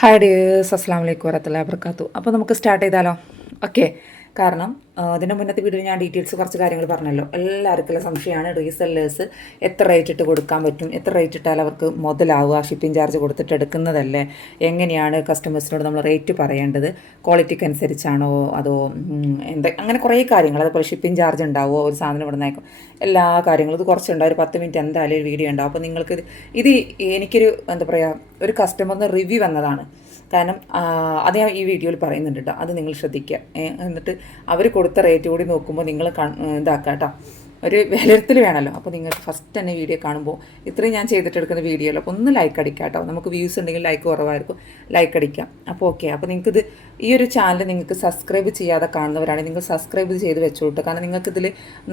Hi dears അസ്സാം വലൈക്കും വരത്തല്ല അബർക്കാത്തു അപ്പോൾ നമുക്ക് സ്റ്റാർട്ട് ചെയ്താലോ? ഓക്കെ കാരണം അതിന്റെ മുന്നത്തെ വീഡിയോയിൽ ഞാൻ ഡീറ്റെയിൽസ് കുറച്ച് കാര്യങ്ങൾ പറഞ്ഞല്ലോ. എല്ലാവർക്കുള്ള സംശയമാണ് റീസെല്ലേഴ്സ് എത്ര റേറ്റ് ഇട്ട് കൊടുക്കാൻ പറ്റും? എത്ര റേറ്റ് ഇട്ടാൽ അവർക്ക് മുതലാവുക? ഷിപ്പിംഗ് ചാർജ് കൊടുത്തിട്ട് എടുക്കുന്നതല്ലേ? എങ്ങനെയാണ് കസ്റ്റമേഴ്സിനോട് നമ്മൾ റേറ്റ് പറയേണ്ടത്? ക്വാളിറ്റിക്ക് അനുസരിച്ചാണോ? അതോ എന്താ അങ്ങനെ കുറേ കാര്യങ്ങൾ അതുപോലെ ഷിപ്പിംഗ് ചാർജ് ഉണ്ടാവുമോ? ഒരു സാധനം ഇവിടെ നിന്നേക്കും എല്ലാ കാര്യങ്ങളും. ഇത് കുറച്ചുണ്ടാവും ഒരു പത്ത് മിനിറ്റ് എന്തായാലും ഒരു വീഡിയോ ഉണ്ടാവും. അപ്പോൾ നിങ്ങൾക്ക് ഇത് എനിക്കൊരു എന്താ പറയുക ഒരു കസ്റ്റമറിന് റിവ്യൂ വന്നതാണ്. കാരണം അത് ഞാൻ ഈ വീഡിയോയിൽ പറയുന്നുണ്ട് കേട്ടോ അത് നിങ്ങൾ ശ്രദ്ധിക്കുക എന്നിട്ട് അവർ കൊടുത്ത റേറ്റ് കൂടി നോക്കുമ്പോൾ നിങ്ങൾ ഇതാക്കുക കേട്ടോ ഒരു വിലയിരുത്തൽ വേണമല്ലോ അപ്പോൾ നിങ്ങൾക്ക് ഫസ്റ്റ് തന്നെ വീഡിയോ കാണുമ്പോൾ ഇത്രയും ഞാൻ ചെയ്തിട്ടെടുക്കുന്ന വീഡിയോ അപ്പോൾ ഒന്ന് ലൈക്ക് അടിക്കാം കേട്ടോ നമുക്ക് വ്യൂസ് ഉണ്ടെങ്കിൽ ലൈക്ക് കുറവായിരിക്കും. ലൈക്ക് അടിക്കാം. അപ്പോൾ ഓക്കെ അപ്പോൾ നിങ്ങൾക്കിത് ഈ ഒരു ചാനൽ നിങ്ങൾക്ക് സബ്സ്ക്രൈബ് ചെയ്യാതെ കാണുന്നവരാണെങ്കിൽ നിങ്ങൾ സബ്സ്ക്രൈബ് ചെയ്ത് വെച്ചോട്ടെ. കാരണം നിങ്ങൾക്കിതിൽ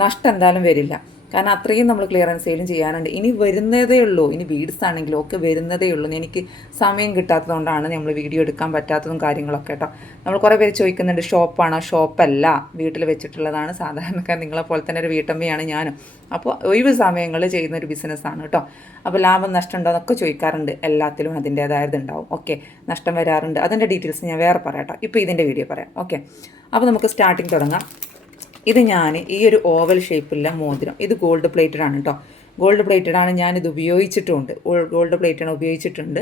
നഷ്ടം എന്തായാലും വരില്ല. കാരണം അത്രയും നമ്മൾ ക്ലിയറൻസ് സെയിലും ചെയ്യാനുണ്ട്. ഇനി വരുന്നതേ ഉള്ളൂ. ഇനി ബീഡ്സ് ആണെങ്കിലും ഒക്കെ വരുന്നതേ ഉള്ളൂ. എനിക്ക് സമയം കിട്ടാത്തതുകൊണ്ടാണ് നമ്മൾ വീഡിയോ എടുക്കാൻ പറ്റാത്തതും കാര്യങ്ങളൊക്കെ കേട്ടോ. നമ്മൾ കുറേ പേര് ചോദിക്കുന്നുണ്ട് ഷോപ്പാണോ? ഷോപ്പല്ല. വീട്ടിൽ വെച്ചിട്ടുള്ളതാണ്. സാധാരണക്കാർ നിങ്ങളെ പോലെ തന്നെ ഒരു വീട്ടമ്മയാണ് ഞാനും. അപ്പോൾ ഒഴിവ് സമയങ്ങളിൽ ചെയ്യുന്ന ഒരു ബിസിനസ്സാണ് കേട്ടോ. അപ്പോൾ ലാഭം നഷ്ടം ഉണ്ടോ എന്നൊക്കെ ചോദിക്കാറുണ്ട്. എല്ലാത്തിലും അതിന്റേതായത് ഉണ്ടാവും. ഓക്കെ. നഷ്ടം വരാറുണ്ട്. അതിന്റെ ഡീറ്റെയിൽസ് ഞാൻ വേറെ പറയാം കേട്ടോ. ഇപ്പോൾ ഇതിന്റെ വീഡിയോ പറയാം. ഓക്കെ. അപ്പോൾ നമുക്ക് സ്റ്റാർട്ടിങ് തുടങ്ങാം. ഇത് ഞാൻ ഈ ഒരു ഓവൽ ഷേപ്പിലുള്ള മോതിരം. ഇത് ഗോൾഡ് പ്ലേറ്റഡ് ആണ് കേട്ടോ ഗോൾഡ് പ്ലേറ്റഡ് ആണ് ഞാനിത് ഉപയോഗിച്ചിട്ടുണ്ട്. ഗോൾഡ് പ്ലേറ്റാണ് ഉപയോഗിച്ചിട്ടുണ്ട്.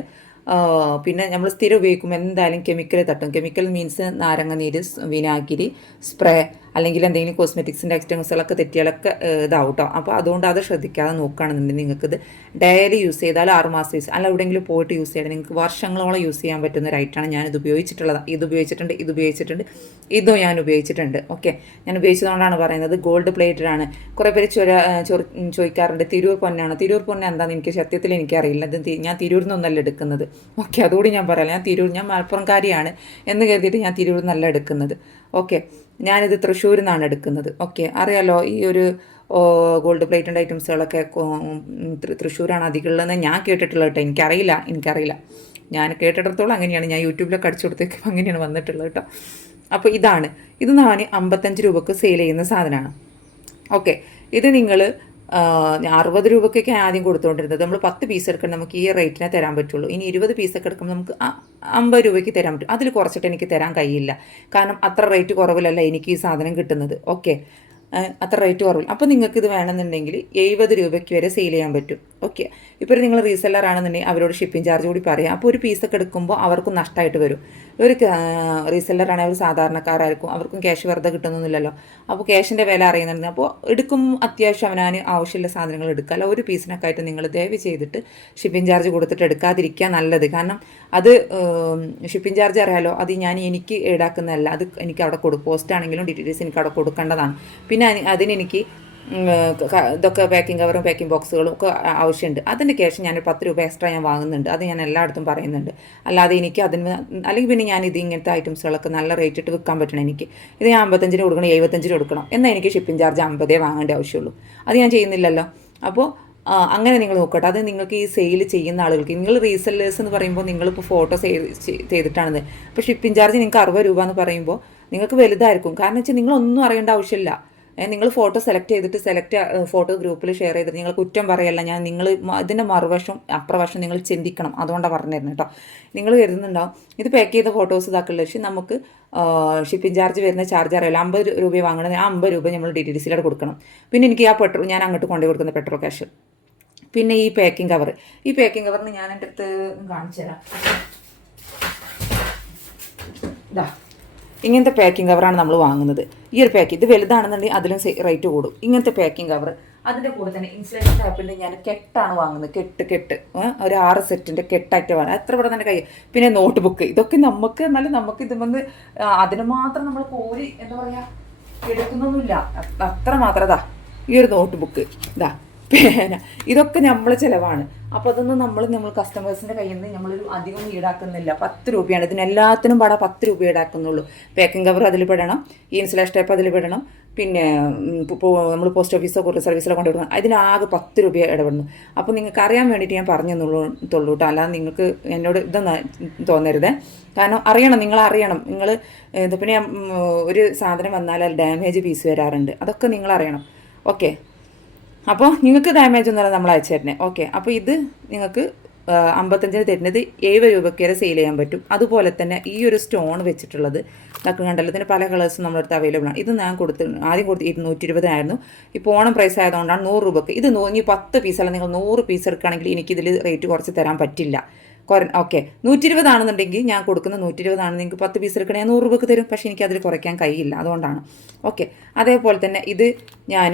പിന്നെ നമ്മൾ സ്ഥിരം ഉപയോഗിക്കുമ്പോൾ എന്തായാലും കെമിക്കൽ തട്ടും. കെമിക്കൽ മീൻസ് നാരങ്ങ നീര് വിനാഗിരി സ്പ്രേ അല്ലെങ്കിൽ എന്തെങ്കിലും കോസ്മെറ്റിക്സിന്റെ എക്സ്റ്റൻസുകളൊക്കെ തെറ്റിയാലൊക്കെ ഇതാവട്ടോ. അപ്പോൾ അതുകൊണ്ട് അത് ശ്രദ്ധിക്കാതെ നോക്കുകയാണെന്നുണ്ടെങ്കിൽ നിങ്ങൾക്കിത് ഡെയിലി യൂസ് ചെയ്താൽ ആറ് മാസം യൂസ് അല്ല എവിടെയെങ്കിലും പോയിട്ട് യൂസ് ചെയ്യണം. നിങ്ങൾക്ക് വർഷങ്ങളോളം യൂസ് ചെയ്യാൻ പറ്റുന്ന ഒരു ഐറ്റമാണ് ഇത് ഉപയോഗിച്ചിട്ടുള്ളത്. ഇത് ഉപയോഗിച്ചിട്ടുണ്ട് ഇത് ഉപയോഗിച്ചിട്ടുണ്ട് ഇതും ഞാൻ ഉപയോഗിച്ചിട്ടുണ്ട്. ഓക്കെ ഞാൻ ഉപയോഗിച്ചതുകൊണ്ടാണ് പറയുന്നത് ഗോൾഡ് പ്ലേറ്റഡ് ആണ്. കുറേ പേര് ചൊര ചോദിക്കാറുണ്ട് തിരൂർ പൊന്നാണ്? തിരൂർ പൊന്ന എന്താണെന്ന് എനിക്ക് സത്യത്തിൽ എനിക്കറിയില്ല. ഇത് ഞാൻ തിരൂരിൽ നിന്നല്ല എടുക്കുന്നത്. ഓക്കെ അതുകൂടി ഞാൻ പറയാം ഞാൻ തിരൂർ ഞാൻ മലപ്പുറംകാരിയാണ് എന്ന് കരുതിയിട്ട് ഞാൻ തിരൂരിൽ നിന്നല്ല എടുക്കുന്നത്. ഓക്കെ ഞാനിത് തൃശ്ശൂരിൽ നിന്നാണ് എടുക്കുന്നത്. ഓക്കെ അറിയാലോ ഈ ഒരു ഗോൾഡ് പ്ലേറ്റഡ് ഐറ്റംസുകളൊക്കെ തൃശ്ശൂരാണ് അധികം ഉള്ളതെന്ന് ഞാൻ കേട്ടിട്ടുള്ളത് കേട്ടോ. എനിക്കറിയില്ല എനിക്കറിയില്ല. ഞാൻ കേട്ടിടത്തോളം അങ്ങനെയാണ്. ഞാൻ യൂട്യൂബിലൊക്കെ അടിച്ചു കൊടുത്തേക്കും അങ്ങനെയാണ് വന്നിട്ടുള്ളത് കേട്ടോ. അപ്പോൾ ഇതാണ്. ഇത് ഞാൻ അമ്പത്തഞ്ച് രൂപക്ക് സെയിൽ ചെയ്യുന്ന സാധനമാണ്. ഓക്കെ ഇത് നിങ്ങൾ അറുപത് രൂപയ്ക്കൊക്കെ ആദ്യം കൊടുത്തുകൊണ്ടിരുന്നത് നമ്മൾ പത്ത് പീസ് എടുക്കണം നമുക്ക് ഈ റേറ്റിനെ തരാൻ പറ്റുള്ളൂ. ഇനി ഇരുപത് പീസൊക്കെ എടുക്കുമ്പോൾ നമുക്ക് അമ്പത് രൂപയ്ക്ക് തരാൻ പറ്റും. അതിൽ കുറച്ചിട്ട് എനിക്ക് തരാൻ കഴിയില്ല. കാരണം അത്ര റേറ്റ് കുറവിലല്ല എനിക്ക് ഈ സാധനം കിട്ടുന്നത്. ഓക്കെ അത്ര റേറ്റ് കുറവില്ല. അപ്പോൾ നിങ്ങൾക്ക് ഇത് വേണമെന്നുണ്ടെങ്കിൽ എഴുപത് രൂപയ്ക്ക് വരെ സെയിൽ ചെയ്യാൻ പറ്റും. ഓക്കെ ഇപ്പോൾ നിങ്ങൾ റീസെല്ലർ ആണെന്നുണ്ടെങ്കിൽ അവരോട് ഷിപ്പിംഗ് ചാർജ് കൂടി പറയാം. അപ്പോൾ ഒരു പീസൊക്കെ എടുക്കുമ്പോൾ അവർക്കും നഷ്ടമായിട്ട് വരും. ഒരു റീസെല്ലർ ആണെങ്കിൽ അവർ സാധാരണക്കാരായിരിക്കും. അവർക്കും ക്യാഷ് വെറുതെ കിട്ടുന്നൊന്നുമില്ലല്ലോ. അപ്പോൾ ക്യാഷിന്റെ വില അറിയുന്നുണ്ട്. അപ്പോൾ എടുക്കും അത്യാവശ്യം അവനാൻ ആവശ്യമുള്ള സാധനങ്ങൾ എടുക്കുക. അല്ല ഒരു പീസിനൊക്കെ ആയിട്ട് നിങ്ങൾ ദയവ് ചെയ്തിട്ട് ഷിപ്പിംഗ് ചാർജ് കൊടുത്തിട്ട് എടുക്കാതിരിക്കുക നല്ലത്. കാരണം അത് ഷിപ്പിംഗ് ചാർജ് അറിയാലോ? അത് ഞാൻ എനിക്ക് ഈടാക്കുന്നതല്ല. അത് എനിക്ക് അവിടെ കൊടുക്കും പോസ്റ്റ് ആണെങ്കിലും ഡീറ്റെയിൽസ് എനിക്ക് അവിടെ കൊടുക്കേണ്ടതാണ്. പിന്നെ അതിനെനിക്ക് ഇതൊക്കെ പാക്കിംഗ് കവറും പാക്കിംഗ് ബോക്സുകളും ഒക്കെ ആവശ്യമുണ്ട്. അതിന്റെ ക്യാഷ് ഞാൻ പത്ത് രൂപ എക്സ്ട്രാ ഞാൻ വാങ്ങുന്നുണ്ട്. അത് ഞാൻ എല്ലായിടത്തും പറയുന്നുണ്ട്. അല്ലാതെ എനിക്ക് അതിന് അല്ലെങ്കിൽ പിന്നെ ഞാൻ ഇത് ഇങ്ങനത്തെ ഐറ്റംസുകളൊക്കെ നല്ല റേറ്റ് ഇട്ട് വിൽക്കാൻ പറ്റണം എനിക്ക്. ഇത് ഞാൻ അമ്പത്തഞ്ചിന് കൊടുക്കണം എഴുപത്തഞ്ചിന് കൊടുക്കണം. എന്നാൽ എനിക്ക് ഷിപ്പിംഗ് ചാർജ് അമ്പതേ വാങ്ങേണ്ട ആവശ്യമുള്ളൂ. അത് ഞാൻ ചെയ്യുന്നില്ലല്ലോ. അപ്പോൾ അങ്ങനെ നിങ്ങൾ നോക്കട്ടെ. അത് നിങ്ങൾക്ക് ഈ സെയിൽ ചെയ്യുന്ന ആളുകൾക്ക്. നിങ്ങൾ റീസെല്ലേഴ്സ് എന്ന് പറയുമ്പോൾ നിങ്ങളിപ്പോൾ ഫോട്ടോ ചെയ്തിട്ടാണിത്. അപ്പോൾ ഷിപ്പിംഗ് ചാർജ് നിങ്ങൾക്ക് അറുപത് രൂപ എന്ന് പറയുമ്പോൾ നിങ്ങൾക്ക് വലുതായിരിക്കും. കാരണം വെച്ചാൽ നിങ്ങളൊന്നും അറിയേണ്ട ആവശ്യമില്ല. നിങ്ങൾ ഫോട്ടോ സെലക്ട് ചെയ്തിട്ട് സെലക്ട് ഫോട്ടോ ഗ്രൂപ്പിൽ ഷെയർ ചെയ്തിട്ട് നിങ്ങൾ കുറ്റം പറയല്ല. ഞാൻ നിങ്ങൾ ഇതിന്റെ മറുവശം അപ്രവശം നിങ്ങൾ ചിന്തിക്കണം. അതുകൊണ്ടാണ് പറഞ്ഞിരുന്നത് കേട്ടോ. നിങ്ങൾ കരുതുന്നുണ്ടാവും ഇത് പാക്ക് ചെയ്ത ഫോട്ടോസ് ഇതാക്കുള്ള പക്ഷേ നമുക്ക് ഷിപ്പിംഗ് ചാർജ് വരുന്ന ചാർജ് അറിയില്ല അമ്പത് രൂപ വാങ്ങണമെങ്കിൽ ആ അമ്പത് രൂപ നമ്മൾ ഡി ടി ഡി സിയിലൂടെ കൊടുക്കണം. പിന്നെ എനിക്ക് ആ പെട്രോൾ ഞാൻ അങ്ങോട്ട് കൊണ്ടുപോയി കൊടുക്കുന്ന പെട്രോൾ ക്യാഷ് പിന്നെ ഈ പാക്കിംഗ് കവർ ഈ പാക്കിംഗ് കവറിന് ഞാൻ എന്റെ അടുത്ത് കാണിച്ചു തരാം. ഇതാ ഇങ്ങനത്തെ പാക്കിംഗ് കവറാണ് നമ്മൾ വാങ്ങുന്നത്. ഈ ഒരു പാക്ക് ഇത് വലുതാണെന്നുണ്ടെങ്കിൽ അതിലും റേറ്റ് കൂടും. ഇങ്ങനത്തെ പാക്കിംഗ് കവർ അതിന്റെ കൂടെ തന്നെ ഇൻസുലേഷൻ ടാപ്പിന്റെ ഞാൻ കെട്ടാണ് വാങ്ങുന്നത്. കെട്ട് കെട്ട് ഒരു ആറ് സെറ്റിന്റെ കെട്ടായിട്ട് വാങ്ങുന്നത്. എത്ര ഇവിടെ തന്നെ കൈ പിന്നെ നോട്ട് ബുക്ക് ഇതൊക്കെ നമുക്ക് എന്നാലും നമുക്ക് ഇത് വന്ന് അതിന് മാത്രം നമ്മൾ കോരി എന്താ പറയുക എടുക്കുന്നൊന്നുമില്ല. അത്ര മാത്രം ഇതാ ഈ ഒരു നോട്ട് ബുക്ക് ഇതാ പേന. ഇതൊക്കെ നമ്മളെ ചിലവാണ്. അപ്പോൾ അതൊന്നും നമ്മൾ നമ്മൾ കസ്റ്റമേഴ്സിന്റെ കയ്യിൽ നിന്ന് നമ്മളൊരു അധികം ഈടാക്കുന്നില്ല. പത്ത് രൂപയാണ്. ഇതിന് എല്ലാത്തിനും പാടെ പത്ത് രൂപ ഈടാക്കുന്നുള്ളൂ. പാക്കിംഗ് കവർ അതിൽ പെടണം. ഇൻസുലേഷൻ ടേപ്പ് അതിൽ പെടണം. പിന്നെ നമ്മൾ പോസ്റ്റ് ഓഫീസോ കുറേ സർവീസിലോ കൊണ്ടുവിടണം അതിനാകെ പത്ത് രൂപ ഇടപെടുന്നു. അപ്പോൾ നിങ്ങൾക്ക് അറിയാൻ വേണ്ടിയിട്ട് ഞാൻ പറഞ്ഞു തന്നുള്ളൂ തൊള്ളൂ കേട്ടോ അല്ലാതെ നിങ്ങൾക്ക് എന്നോട് ഇതൊന്നും തോന്നരുത്. കാരണം അറിയണം നിങ്ങൾ അറിയണം. നിങ്ങൾ പിന്നെ ഒരു സാധനം വന്നാൽ ഡാമേജ് പീസ് വരാറുണ്ട്. അതൊക്കെ നിങ്ങൾ അറിയണം. ഓക്കെ അപ്പോൾ നിങ്ങൾക്ക് ഡാമേജ് ഒന്നുമല്ല നമ്മൾ അയച്ചു തരണേ ഓക്കെ അപ്പോൾ ഇത് നിങ്ങൾക്ക് അമ്പത്തഞ്ചിന് തരുന്നത് എഴുപത് രൂപയ്ക്ക് വരെ സെയിൽ ചെയ്യാൻ പറ്റും. അതുപോലെ തന്നെ ഈ ഒരു സ്റ്റോൺ വെച്ചിട്ടുള്ളത് നമുക്ക് കണ്ടല്ലോ ഇതിന് പല കളേഴ്സും നമ്മളടുത്ത് അവൈലബിൾ ആണ്. ഇത് ഞാൻ കൊടുത്ത് ആദ്യം കൊടുത്ത് ഇരുന്നൂറ്റി ഇരുപതായിരുന്നു ഇപ്പോൾ ഓണം പ്രൈസ് ആയതുകൊണ്ടാണ് നൂറ് രൂപയ്ക്ക്. ഇത് ഇനി പത്ത് പീസല്ല നിങ്ങൾ നൂറ് പീസ് എടുക്കുകയാണെങ്കിൽ എനിക്കിതിൽ റേറ്റ് കുറച്ച് തരാൻ പറ്റില്ല. കുറ ഓക്കെ നൂറ്റി ഇരുപതാണെന്നുണ്ടെങ്കിൽ ഞാൻ കൊടുക്കുന്ന നൂറ്റി ഇരുപതാണ് നിങ്ങൾക്ക് പത്ത് പീസ് എടുക്കണേ നൂറ് രൂപയ്ക്ക് തരും. പക്ഷേ എനിക്ക് അതിൽ കുറയ്ക്കാൻ കഴിയില്ല അതുകൊണ്ടാണ്. ഓക്കെ അതേപോലെ തന്നെ ഇത് ഞാൻ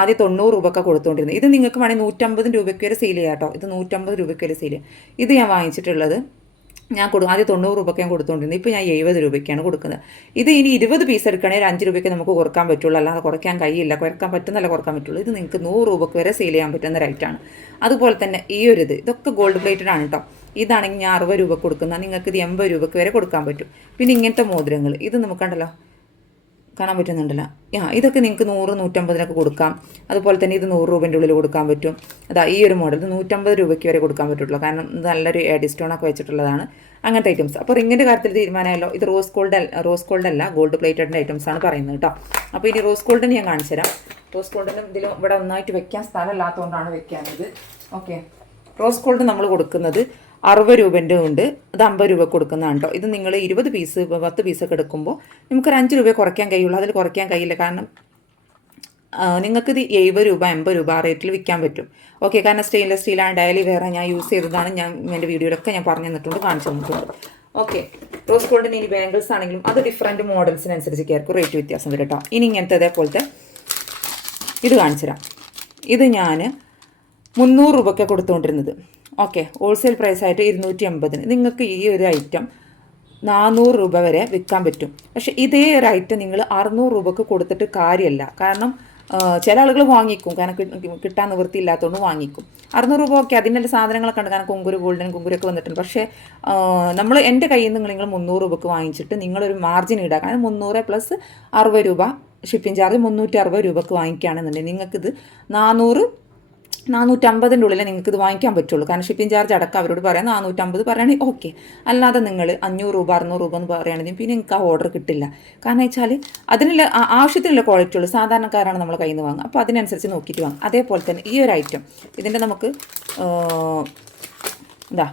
ആദ്യം തൊണ്ണൂറ് രൂപയൊക്കെ കൊടുത്തുകൊണ്ടിരുന്നത് ഇത് നിങ്ങൾക്ക് വേണമെങ്കിൽ നൂറ്റമ്പത് രൂപയ്ക്ക് വരെ സെയിൽ ചെയ്യാം കേട്ടോ ഇത് നൂറ്റമ്പത് രൂപയ്ക്ക് വരെ സെയിൽ ചെയ്യാം ഇത് ഞാൻ വാങ്ങിച്ചിട്ടുള്ളത് ഞാൻ കൊടുക്കും ആദ്യം തൊണ്ണൂറ് രൂപയ്ക്ക് ഞാൻ കൊടുത്തുകൊണ്ടിരുന്നത് ഇപ്പോൾ ഞാൻ എഴുപത് രൂപയ്ക്കാണ് കൊടുക്കുന്നത്. ഇത് ഇനി ഇരുപത് പീസ് എടുക്കണമെങ്കിൽ ഒരു അഞ്ച് രൂപയ്ക്ക് നമുക്ക് കുറയ്ക്കാൻ പറ്റുള്ളൂ. അല്ലാതെ കുറയ്ക്കാൻ കഴിയില്ല. കുറയ്ക്കാൻ പറ്റുന്നല്ല കുറയ്ക്കാൻ പറ്റുള്ളൂ. ഇത് നിങ്ങൾക്ക് നൂറ് രൂപയ്ക്ക് വരെ സെയിൽ ചെയ്യാൻ പറ്റുന്ന റേറ്റാണ് അതുപോലെ തന്നെ ഈ ഒരു ഇത്. ഇതൊക്കെ ഗോൾഡ് പ്ലേറ്റഡ് ആണ് കേട്ടോ ഇതാണെങ്കിൽ ഞാൻ അറുപത് രൂപ കൊടുക്കുന്ന നിങ്ങൾക്ക് ഇത് എൺപത് രൂപയ്ക്ക് വരെ കൊടുക്കാൻ പറ്റും. പിന്നെ ഇങ്ങനത്തെ മോതിരങ്ങൾ ഇത് നമുക്കുണ്ടല്ലോ കാണാൻ പറ്റുന്നുണ്ടല്ലോ. ആ ഇതൊക്കെ നിങ്ങൾക്ക് നൂറ് നൂറ്റമ്പതിനൊക്കെ കൊടുക്കാം. അതുപോലെ തന്നെ ഇത് നൂറ് രൂപേന്റെ ഉള്ളിൽ കൊടുക്കാൻ പറ്റും. അതാ ഈ ഒരു മോഡൽ ഇത് നൂറ്റമ്പത് രൂപയ്ക്ക് വരെ കൊടുക്കാൻ പറ്റുള്ളൂ. കാരണം നല്ലൊരു എഡി സ്റ്റോണൊക്കെ വെച്ചിട്ടുള്ളതാണ്. അങ്ങനത്തെ ഐറ്റംസ് അപ്പോൾ റിങ്ങിന്റെ കാര്യത്തിൽ തീരുമാനമല്ലോ ഇത് റോസ് ഗോൾഡ് റോസ് ഗോൾഡ് അല്ല ഗോൾഡ് പ്ലേറ്റഡിന്റെ ഐറ്റംസ് ആണ് പറയുന്നത് കേട്ടോ അപ്പോൾ ഇനി റോസ് ഗോൾഡിന് ഞാൻ കാണിച്ചു തരാം. റോസ് ഗോൾഡിന് ഇതിൽ ഇവിടെ ഒന്നായിട്ട് വെക്കാൻ സ്ഥലമില്ലാത്തതുകൊണ്ടാണ് വെക്കാനത് ഓക്കെ റോസ് ഗോൾഡ് നമ്മൾ കൊടുക്കുന്നത് അറുപത് രൂപന്റെ ഉണ്ട്. അത് അമ്പത് രൂപ കൊടുക്കുന്നതാണ് കേട്ടോ ഇത് നിങ്ങൾ ഇരുപത് പീസ് പത്ത് പീസൊക്കെ എടുക്കുമ്പോൾ നമുക്കൊരു അഞ്ച് രൂപ കുറയ്ക്കാൻ കഴിയുള്ളൂ. അതിൽ കുറയ്ക്കാൻ കഴിയില്ല. കാരണം നിങ്ങൾക്കിത് എഴുപത് രൂപ എൺപത് രൂപ ആ റേറ്റിൽ വിൽക്കാൻ പറ്റും. ഓക്കെ കാരണം സ്റ്റെയിൻലെസ് സ്റ്റീലാണ് ഡയലി വേറെ ഞാൻ യൂസ് ചെയ്തതാണ്. ഞാൻ എന്റെ വീഡിയോയിലൊക്കെ ഞാൻ പറഞ്ഞു തന്നിട്ടുണ്ട് കാണിച്ചു തന്നിട്ടുണ്ട്. ഓക്കെ റോസ് ഗോൾഡിന് ഇനി ബാംഗിൾസ് ആണെങ്കിലും അത് ഡിഫറെന്റ് മോഡൽസിനനുസരിച്ച് ആയിരിക്കും റേറ്റ് വ്യത്യാസം വരും കേട്ടോ ഇനി ഇങ്ങനത്തെ അതേപോലത്തെ ഇത് കാണിച്ചു തരാം. ഇത് ഞാൻ മുന്നൂറ് രൂപയ്ക്ക് കൊടുത്തുകൊണ്ടിരുന്നത്. ഓക്കെ ഹോൾസെയിൽ പ്രൈസായിട്ട് ഇരുന്നൂറ്റി അമ്പതിന് നിങ്ങൾക്ക് ഈ ഒരു ഐറ്റം നാനൂറ് രൂപ വരെ വിൽക്കാൻ പറ്റും. പക്ഷേ ഇതേ ഒരു ഐറ്റം നിങ്ങൾ അറുന്നൂറ് രൂപക്ക് കൊടുത്തിട്ട് കാര്യമല്ല കാരണം ചില ആളുകൾ വാങ്ങിക്കും. കാരണം കിട്ടാൻ നിവൃത്തിയില്ലാത്തതുകൊണ്ട് വാങ്ങിക്കും. അറുന്നൂറ് രൂപ ഒക്കെ അതിന്റെ സാധനങ്ങളൊക്കെ ഉണ്ട്. കാരണം കുങ്കുരു ഗോൾഡൻ കുങ്കുരൊക്കെ വന്നിട്ടുണ്ട്. പക്ഷേ നമ്മൾ എന്റെ കയ്യിൽ നിന്ന് നിങ്ങൾ മുന്നൂറ് രൂപക്ക് വാങ്ങിച്ചിട്ട് നിങ്ങളൊരു മാർജിൻ ഇടുക കാരണം മുന്നൂറ് പ്ലസ് അറുപത് രൂപ ഷിപ്പിംഗ് ചാർജ് മുന്നൂറ്റി അറുപത് രൂപക്ക് വാങ്ങിക്കുകയാണെന്നുണ്ടെങ്കിൽ നിങ്ങൾക്കിത് നാനൂറ് നാനൂറ്റമ്പതിന്റെ ഉള്ളിൽ നിങ്ങൾക്ക് ഇത് വാങ്ങിക്കാൻ പറ്റുള്ളൂ. കാരണം ഷിപ്പിംഗ് ചാർജ് അടക്കം അവരോട് പറയാം. നാനൂറ്റമ്പത് പറയുകയാണെങ്കിൽ ഓക്കെ അല്ലാതെ നിങ്ങൾ അഞ്ഞൂറ് രൂപ അറുന്നൂറ് രൂപ എന്ന് പറയുകയാണെങ്കിൽ പിന്നെ നിങ്ങൾക്ക് ആ ഓർഡർ കിട്ടില്ല. കാരണം വെച്ചാൽ അതിനുള്ള ആവശ്യത്തിനുള്ള ക്വാളിറ്റി ഉള്ളൂ. സാധാരണക്കാരാണ് നമ്മൾ കയ്യിൽ നിന്ന് വാങ്ങുക. അപ്പോൾ അതിനനുസരിച്ച് നോക്കിയിട്ട് വാങ്ങും അതേപോലെ തന്നെ ഈ ഒരു ഐറ്റം ഇതിന്റെ നമുക്ക് എന്താ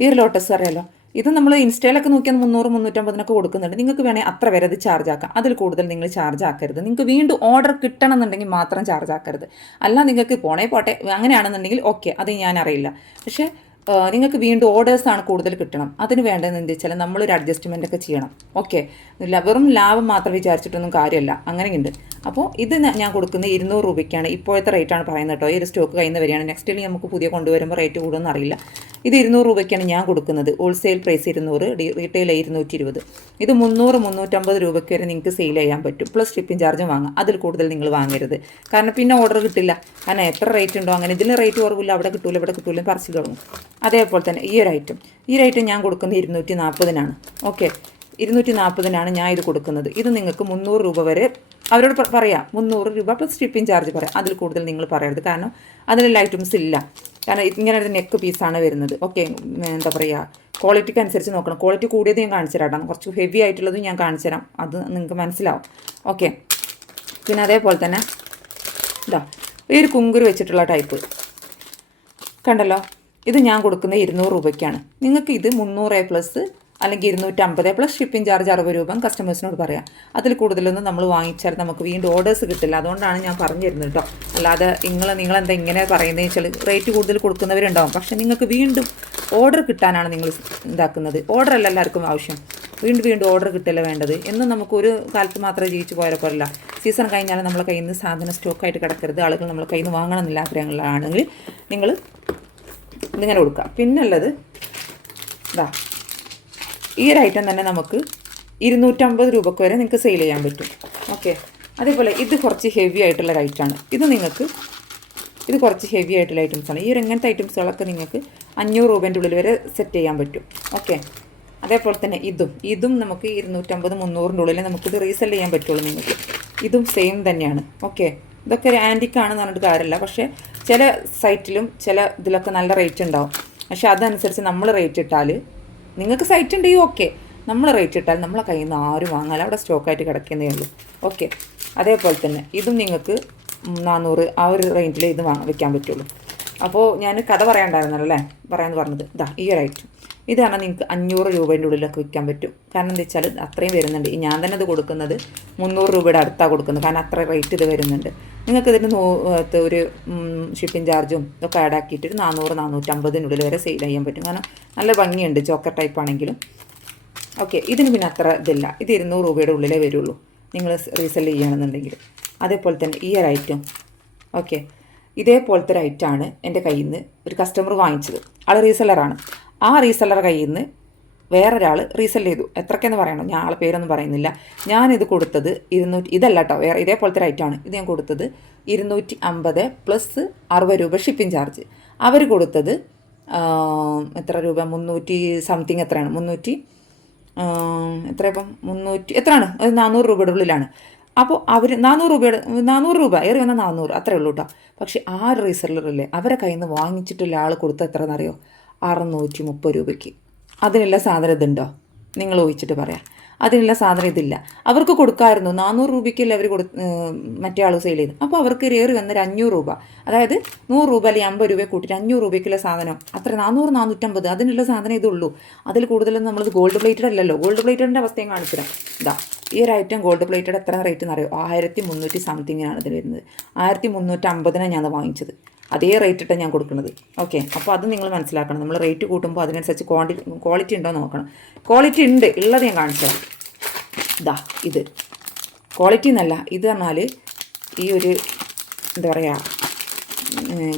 ഈ ഒരു ലോട്ടസ് അറിയാലോ. ഇത് നമ്മൾ ഇൻസ്റ്റയിലൊക്കെ നോക്കിയാൽ മുന്നൂറ് മുന്നൂറ്റമ്പതിനൊക്കെ കൊടുക്കുന്നുണ്ട്. നിങ്ങൾക്ക് വേണമെങ്കിൽ അത്ര വരെ അത് ചാർജ് ആക്കാം. അതിൽ കൂടുതൽ നിങ്ങൾ ചാർജ് ആക്കരുത്. നിങ്ങൾക്ക് വീണ്ടും ഓർഡർ കിട്ടണം എന്നുണ്ടെങ്കിൽ മാത്രം ചാർജ് ആക്കരുത്. അല്ല നിങ്ങൾക്ക് പോണേ പോട്ടെ അങ്ങനെയാണെന്നുണ്ടെങ്കിൽ ഓക്കെ അത് ഞാൻ അറിയില്ല പക്ഷേ നിങ്ങൾക്ക് വീണ്ടും ഓർഡേഴ്സാണ് കൂടുതൽ കിട്ടണം. അതിന് വേണ്ടതെന്ന് വെച്ചാൽ നമ്മളൊരു അഡ്ജസ്റ്റ്മെന്റ് ഒക്കെ ചെയ്യണം. ഓക്കെ വെറും ലാഭം മാത്രം വിചാരിച്ചിട്ടൊന്നും കാര്യമല്ല അങ്ങനെയുണ്ട്. അപ്പോൾ ഇത് ഞാൻ കൊടുക്കുന്ന ഇരുന്നൂറ് രൂപയ്ക്കാണ് ഇപ്പോഴത്തെ റേറ്റാണ് പറയുന്നത് കേട്ടോ. ഈ ഒരു സ്റ്റോക്ക് നിന്ന് വരികയാണ് നെക്സ്റ്റ് ഇയർ നമുക്ക് പുതിയ കൊണ്ടുവരുമ്പോൾ റേറ്റ് കൂടുമെന്ന് അറിയില്ല. ഇത് ഇരുന്നൂറ് രൂപയ്ക്കാണ് ഞാൻ കൊടുക്കുന്നത്. ഹോൾസെയിൽ പ്രൈസ് ഇരുന്നൂറ് റീറ്റെയിൽ ഇരുന്നൂറ്റി ഇരുപത് ഇത് മുന്നൂറ് മുന്നൂറ്റമ്പത് രൂപയ്ക്ക് വരെ നിങ്ങൾക്ക് സെയിൽ ചെയ്യാൻ പറ്റും. പ്ലസ് ഷിപ്പിംഗ് ചാർജ് വാങ്ങാം. അതിൽ കൂടുതൽ നിങ്ങൾ വാങ്ങരുത്. കാരണം പിന്നെ ഓർഡർ കിട്ടില്ല. കാരണം എത്ര റേറ്റ് ഉണ്ടോ അങ്ങനെ ഇതിന് റേറ്റ് കുറവില്ല. അവിടെ കിട്ടൂല ഇവിടെ കിട്ടൂല പറിച്ചു തുടങ്ങും. അതേപോലെ തന്നെ ഈ ഒരു ഐറ്റം ഈ ഒരു ഐറ്റം ഞാൻ കൊടുക്കുന്നത് ഇരുന്നൂറ്റി നാൽപ്പതിനാണ് ഓക്കെ ഇരുന്നൂറ്റി നാൽപ്പതിനാണ് ഞാൻ ഇത് കൊടുക്കുന്നത്. ഇത് നിങ്ങൾക്ക് മുന്നൂറ് രൂപ വരെ അവരോട് പറയാം മുന്നൂറ് രൂപ പ്ലസ് ഷിപ്പിംഗ് ചാർജ് പറയാം. അതിൽ കൂടുതൽ നിങ്ങൾ പറയരുത്. കാരണം അതിലുള്ള ഐറ്റംസ് ഇല്ല. കാരണം ഇങ്ങനെ ഒരു നെക്ക് പീസാണ് വരുന്നത്. ഓക്കെ എന്താ പറയുക ക്വാളിറ്റിക്ക് അനുസരിച്ച് നോക്കണം. ക്വാളിറ്റി കൂടിയത് ഞാൻ കാണിച്ചു തരാം കുറച്ച് ഹെവി ആയിട്ടുള്ളതും ഞാൻ കാണിച്ചു തരാം. അത് നിങ്ങൾക്ക് മനസ്സിലാവും. ഓക്കെ പിന്നെ അതേപോലെ തന്നെ ഇതാ ഈ ഒരു കുങ്കുരു വെച്ചിട്ടുള്ള ടൈപ്പ് കണ്ടല്ലോ? ഇത് ഞാൻ കൊടുക്കുന്നത് ഇരുന്നൂറ് രൂപയ്ക്കാണ്. നിങ്ങൾക്ക് ഇത് മുന്നൂറ് പ്ലസ് അല്ലെങ്കിൽ ഇരുന്നൂറ്റമ്പത് പ്ലസ് ഷിപ്പിംഗ് ചാർജ് അറുപത് രൂപ കസ്റ്റമേഴ്സിനോട് പറയാം. അതിൽ കൂടുതലൊന്നും നമ്മൾ വാങ്ങിച്ചാൽ നമുക്ക് വീണ്ടും ഓർഡേഴ്സ് കിട്ടില്ല. അതുകൊണ്ടാണ് ഞാൻ പറഞ്ഞു തരുന്നത് കേട്ടോ അല്ലാതെ നിങ്ങൾ നിങ്ങളെന്താ ഇങ്ങനെ പറയുന്നത് വെച്ചാൽ റേറ്റ് കൂടുതൽ കൊടുക്കുന്നവരുണ്ടാവും. പക്ഷെ നിങ്ങൾക്ക് വീണ്ടും ഓർഡർ കിട്ടാനാണ് നിങ്ങൾ ഇതാക്കുന്നത്. ഓർഡർ അല്ല എല്ലാവർക്കും ആവശ്യം. വീണ്ടും വീണ്ടും ഓർഡർ കിട്ടില്ല വേണ്ടത്? എന്നും നമുക്ക് ഒരു കാലത്ത് മാത്രമേ ജീവിച്ചു പോയാൽ പോരല്ല. സീസൺ കഴിഞ്ഞാൽ നമ്മളെ കയ്യിൽ നിന്ന് സാധനം സ്റ്റോക്കായിട്ട് കിടക്കരുത്. ആളുകൾ നമ്മളെ കയ്യിൽ നിന്ന് വാങ്ങണം എന്നില്ല ആഗ്രഹങ്ങളാണെങ്കിൽ നിങ്ങൾ ഇതിങ്ങനെ കൊടുക്കുക. പിന്നുള്ളത് ഇതാ ഈ ഒരു ഐറ്റം തന്നെ നമുക്ക് ഇരുന്നൂറ്റമ്പത് രൂപക്ക് വരെ നിങ്ങൾക്ക് സെയിൽ ചെയ്യാൻ പറ്റും. ഓക്കെ അതേപോലെ ഇത് കുറച്ച് ഹെവി ആയിട്ടുള്ള ഐറ്റം ഐറ്റമാണ് ഇത് നിങ്ങൾക്ക് ഇത് കുറച്ച് ഹെവി ആയിട്ടുള്ള ഐറ്റംസാണ് ഈ ഒരു ഇങ്ങനത്തെ ഐറ്റംസുകളൊക്കെ നിങ്ങൾക്ക് അഞ്ഞൂറ് രൂപേന്റെ ഉള്ളിൽ വരെ സെറ്റ് ചെയ്യാൻ പറ്റും. ഓക്കെ അതേപോലെ തന്നെ ഇതും. ഇതും നമുക്ക് ഇരുന്നൂറ്റമ്പത് മുന്നൂറിന്റെ ഉള്ളിൽ നമുക്കിത് റീസെൽ ചെയ്യാൻ പറ്റുള്ളൂ നിങ്ങൾക്ക്. ഇതും സെയിം തന്നെയാണ്. ഓക്കെ ഇതൊക്കെ ഒരു ആന്റിക്കാണെന്ന് പറഞ്ഞിട്ട് കാര്യമില്ല. പക്ഷേ ചില സൈറ്റിലും ചില ഇതിലൊക്കെ നല്ല റേറ്റ് ഉണ്ടാവും. പക്ഷേ അതനുസരിച്ച് നമ്മൾ റേറ്റ് ഇട്ടാൽ നിങ്ങൾക്ക് സൈറ്റ് ഉണ്ടെങ്കിൽ ഓക്കെ നമ്മൾ റേറ്റ് ഇട്ടാൽ നമ്മളെ കയ്യിൽ നിന്ന് ആരും വാങ്ങാൻ അവിടെ സ്റ്റോക്കായിട്ട് കിടക്കുന്നേ ഉള്ളൂ. ഓക്കെ അതേപോലെ തന്നെ ഇതും നിങ്ങൾക്ക് നാനൂറ് ആ ഒരു റേഞ്ചിൽ ഇത് വാങ്ങാൻ വെക്കാൻ പറ്റുള്ളൂ. അപ്പോൾ ഞാൻ കഥ പറയാണ്ടായിരുന്നല്ലോ അല്ലേ? പറയാമെന്ന് പറഞ്ഞത്. ഇതാ ഈ ഒരു ഐറ്റം ഇത് കാരണം നിങ്ങൾക്ക് അഞ്ഞൂറ് രൂപേന്റെ ഉള്ളിലൊക്കെ വിൽക്കാൻ പറ്റും. കാരണം എന്താ വെച്ചാൽ അത്രയും വരുന്നുണ്ട്. ഞാൻ തന്നെ ഇത് കൊടുക്കുന്നത് മുന്നൂറ് രൂപയുടെ അടുത്താണ് കൊടുക്കുന്നത്. കാരണം അത്ര റേറ്റ് ഇത് വരുന്നുണ്ട്. നിങ്ങൾക്ക് ഇതിന്റെ നൂ ഒരു ഷിപ്പിംഗ് ചാർജും ഇതൊക്കെ ആഡ് ആക്കിയിട്ട് ഒരു നാനൂറ് നാനൂറ്റമ്പതിനുള്ളിൽ വരെ സെയിൽ ചെയ്യാൻ പറ്റും. കാരണം നല്ല ഭംഗിയുണ്ട്. ചോക്കർ ടൈപ്പ് ആണെങ്കിലും. ഓക്കെ ഇതിന് പിന്നെ അത്ര ഇതില്ല. ഇത് ഇരുന്നൂറ് രൂപയുടെ ഉള്ളിലേ വരുള്ളൂ. നിങ്ങൾ റീസെൽ ചെയ്യുകയാണെന്നുണ്ടെങ്കിൽ. അതേപോലെ തന്നെ ഈ ഒരു ഐറ്റം ഓക്കെ ഇതേപോലത്തെ ഒരു ഐറ്റമാണ് എന്റെ കയ്യിൽ നിന്ന് ഒരു കസ്റ്റമർ വാങ്ങിച്ചത്. ആൾ റീസെല്ലറാണ് ആ റീസെല്ലർ കയ്യിൽ നിന്ന് വേറൊരാൾ റീസെൽ ചെയ്തു. എത്രക്കെന്ന് പറയണം. ഞാൻ ആളെ പേരൊന്നും പറയുന്നില്ല. ഞാനിത് കൊടുത്തത് ഇരുന്നൂറ്റി ഇതല്ല കേട്ടോ വേറെ ഇതേപോലത്തെ റൈറ്റാണ് ഇത് ഞാൻ കൊടുത്തത് ഇരുന്നൂറ്റി അമ്പത് പ്ലസ് അറുപത് രൂപ ഷിപ്പിംഗ് ചാർജ് അവർ കൊടുത്തത് എത്ര രൂപ? മുന്നൂറ്റി സംതിങ് എത്രയാണ്? മുന്നൂറ്റി എത്ര ഇപ്പം മുന്നൂറ്റി എത്രയാണ്? അത് നാനൂറ് രൂപയുടെ ഉള്ളിലാണ്. അപ്പോൾ അവർ നാനൂറ് രൂപയുടെ നാനൂറ് രൂപ ഏറി വന്നാൽ നാനൂറ് അത്രയേ ഉള്ളൂ കേട്ടോ പക്ഷേ ആ റീസെല്ലറില്ലേ അവരെ കയ്യിൽ നിന്ന് വാങ്ങിച്ചിട്ടുള്ള ആൾ കൊടുത്ത എത്ര എന്നറിയോ അറുന്നൂറ്റി മുപ്പത് രൂപയ്ക്ക്. അതിനുള്ള സാധനം ഇതുണ്ടോ? നിങ്ങൾ ഊഹിച്ചിട്ട് പറയാം. അതിനുള്ള സാധനം ഇതില്ല. അവർക്ക് കൊടുക്കാമായിരുന്നു നാനൂറ് രൂപയ്ക്കല്ലേ അവർ കൊടു മറ്റേ ആൾ സെയിൽ ചെയ്തു അപ്പോൾ അവർക്ക് ഏറി വന്നൊരു അഞ്ഞൂറ് രൂപ. അതായത് നൂറ് രൂപ അല്ലെങ്കിൽ അമ്പത് രൂപ കൂട്ടിയിട്ട് അഞ്ഞൂറ് രൂപയ്ക്കുള്ള സാധനം. അത്ര നാനൂറ് നാനൂറ്റമ്പത്. അതിനുള്ള സാധനം ഇതുള്ളൂ. അതിൽ കൂടുതലും നമ്മൾ ഗോൾഡ് പ്ലേറ്റഡ് അല്ലല്ലോ. ഗോൾഡ് പ്ലേറ്റഡിന്റെ അവസ്ഥയും കാണിച്ചുതരാം. ഇതാ ഈ ഒരു ഐറ്റം ഗോൾഡ് പ്ലേറ്റഡ് എത്ര റേറ്റ് എന്നറിയോ ആയിരത്തി മുന്നൂറ്റി സംതിങ്ങിനാണ് ഇതിന് വരുന്നത്. ആയിരത്തി മുന്നൂറ്റമ്പതിനാണ് ഞാൻ ഞാൻ വാങ്ങിച്ചത്. അതേ റേറ്റ് ഇട്ടാണ് ഞാൻ കൊടുക്കുന്നത് ഓക്കെ അപ്പോൾ അത് നിങ്ങൾ മനസ്സിലാക്കണം. നമ്മൾ റേറ്റ് കൂട്ടുമ്പോൾ അതിനനുസരിച്ച് ക്വാണ്ടി ക്വാളിറ്റി ഉണ്ടോ നോക്കണം. ക്വാളിറ്റി ഉണ്ട് ഉള്ളത് ഞാൻ കാണിച്ചു ഇതാ ഇത്. ക്വാളിറ്റി എന്നല്ല ഇത് പറഞ്ഞാൽ ഈ ഒരു എന്താ പറയുക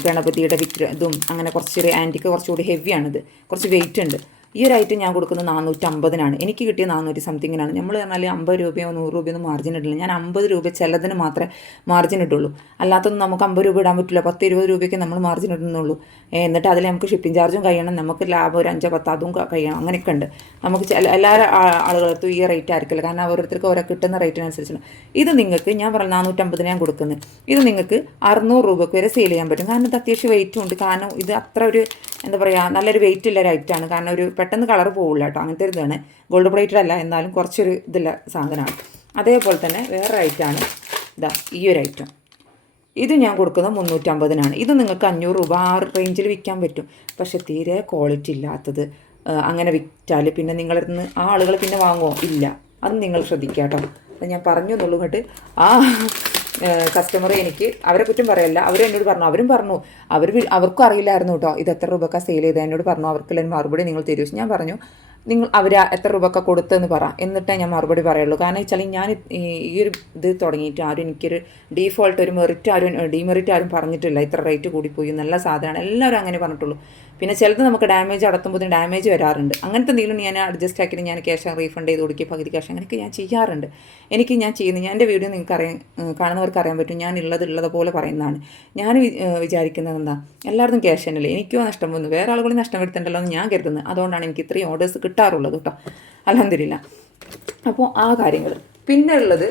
ഗണപതിയുടെ വിഗ്ര ഇതും അങ്ങനെ കുറച്ചൊരു ആന്റിക്ക് കുറച്ചുകൂടി ഹെവിയാണിത് കുറച്ച് വെയിറ്റ് ഉണ്ട്. ഈ ഒരു ഐറ്റം ഞാൻ കൊടുക്കുന്നത് നാനൂറ്റമ്പതിനാണ്. എനിക്ക് കിട്ടിയ നാനൂറ്റി സംതിങ്ങിനാണ് നമ്മൾ പറഞ്ഞാൽ അമ്പത് രൂപയോ നൂറ് രൂപയോ ഒന്നും മാർജിൻ ഇടില്ല. ഞാൻ അമ്പത് രൂപ ചിലതിന് മാത്രമേ മാർജിൻ ഇട്ടുള്ളൂ അല്ലാത്തൊന്നും നമുക്ക് അമ്പത് രൂപ ഇടാൻ പറ്റില്ല. പത്ത് ഇരുപത് രൂപയ്ക്ക് നമ്മൾ മാർജിൻ ഇടുന്നുള്ളൂ. എന്നിട്ട് അതിൽ നമുക്ക് ഷിപ്പിംഗ് ചാർജും കഴിയണം. നമുക്ക് ലാഭം ഒരു അഞ്ചോ പത്തോ അതും കഴിയണം. അങ്ങനെയൊക്കെ ഉണ്ട്. നമുക്ക് എല്ലാ ആളുകൾക്കും ഈ റേറ്റ് ആയിരിക്കില്ല. കാരണം ഓരോരുത്തർക്ക് ഓരോ കിട്ടുന്ന റേറ്റിനനുസരിച്ചാണ് ഇത് നിങ്ങൾക്ക് ഞാൻ പറഞ്ഞ നാനൂറ്റമ്പതിന് ഞാൻ കൊടുക്കുന്നത്. ഇത് നിങ്ങൾക്ക് അറുന്നൂറ് രൂപയ്ക്ക് വരെ സെയിൽ ചെയ്യാൻ പറ്റും. കാരണം ഇത് അത്യാവശ്യം വെയിറ്റും ഉണ്ട്. കാരണം ഇത് അത്ര ഒരു എന്താ പറയുക നല്ലൊരു വെയിറ്റ് ഉള്ള ഒരു ഐറ്റമാണ് കാരണം ഒരു പെട്ടെന്ന് കളർ പോകില്ല കേട്ടോ. അങ്ങനത്തെ ഒരു ഇതാണ്. ഗോൾഡ് പ്ലേറ്റഡ് അല്ല എന്നാലും കുറച്ചൊരു ഇതുള്ള സാധനമാണ്. അതേപോലെ തന്നെ വേറൊരു ഐറ്റമാണ് ഇതാ ഈ ഒരു ഐറ്റം ഇത് ഞാൻ കൊടുക്കുന്നത് മുന്നൂറ്റമ്പതിനാണ്. ഇത് നിങ്ങൾക്ക് അഞ്ഞൂറ് രൂപ ആ റേഞ്ചിൽ വിൽക്കാൻ പറ്റും. പക്ഷെ തീരെ ക്വാളിറ്റി ഇല്ലാത്തത് അങ്ങനെ വിറ്റാൽ പിന്നെ നിങ്ങളുടെ നിന്ന് ആ ആളുകൾ പിന്നെ വാങ്ങുമോ ഇല്ല. അത് നിങ്ങൾ ശ്രദ്ധിക്കുക കേട്ടോ. അത് ഞാൻ പറഞ്ഞു എന്നുള്ളൂ കേട്ട് ആ കസ്റ്റമർ എനിക്ക് അവരെ കുറ്റം പറയല്ല. അവർ എന്നോട് പറഞ്ഞു. അവരും പറഞ്ഞു. അവർ അവർക്കും അറിയില്ലായിരുന്നു കേട്ടോ ഇത് എത്ര രൂപക്ക സെയിൽ ചെയ്ത്? എന്നോട് പറഞ്ഞു. അവർക്കുള്ള മറുപടി നിങ്ങൾ തരൂ. ഞാൻ പറഞ്ഞു നിങ്ങൾ അവർ എത്ര രൂപക്ക കൊടുത്തെന്ന് പറ. എന്നിട്ടേ ഞാൻ മറുപടി പറയുള്ളൂ. കാരണം വെച്ചാൽ ഞാൻ ഈ ഒരു ഇത് തുടങ്ങിയിട്ട് ആരും എനിക്കൊരു ഡീഫോൾട്ട് ഒരു മെറിറ്റ് ആരും ഡിമെറിറ്റ് ആരും പറഞ്ഞിട്ടില്ല. ഇത്ര റേറ്റ് കൂടിപ്പോയി. നല്ല സാധനമാണ്. എല്ലാവരും അങ്ങനെ പറഞ്ഞിട്ടുള്ളൂ. പിന്നെ ചിലത് നമുക്ക് ഡാമേജ് അടത്തുമ്പോൾ ഡാമേജ് വരാറുണ്ട്. അങ്ങനത്തെ എന്തെങ്കിലും ഞാൻ അഡ്ജസ്റ്റ് ആക്കി ഞാൻ ക്യാഷ് റീഫണ്ട് ചെയ്ത് കൊടുക്കുക പകുതി ക്യാഷ് അങ്ങനെയൊക്കെ ഞാൻ ചെയ്യാറുണ്ട്. എനിക്ക് ഞാൻ ചെയ്യുന്നത് ഞാൻ എന്റെ വീഡിയോ നിങ്ങൾക്ക് അറിയാൻ കാണുന്നവർക്ക് അറിയാൻ പറ്റും. ഞാൻ ഉള്ളത് ഉള്ളത് പോലെ പറയുന്നതാണ്. ഞാൻ വിചാരിക്കുന്നത് എന്താ? എല്ലാവർക്കും ക്യാഷ് തന്നെയല്ലേ? എനിക്കോ നഷ്ടം വന്നു. വേറെ ആളുകളും നഷ്ടം വരുത്തണ്ടല്ലോ എന്ന് ഞാൻ കരുതുന്നത്. അതുകൊണ്ടാണ് എനിക്ക് ഇത്രയും ഓർഡേഴ്സ് കിട്ടാറുള്ളത് കേട്ടോ. അലഹദില്ല അപ്പോൾ ആ കാര്യങ്ങൾ. പിന്നെ ഉള്ളത്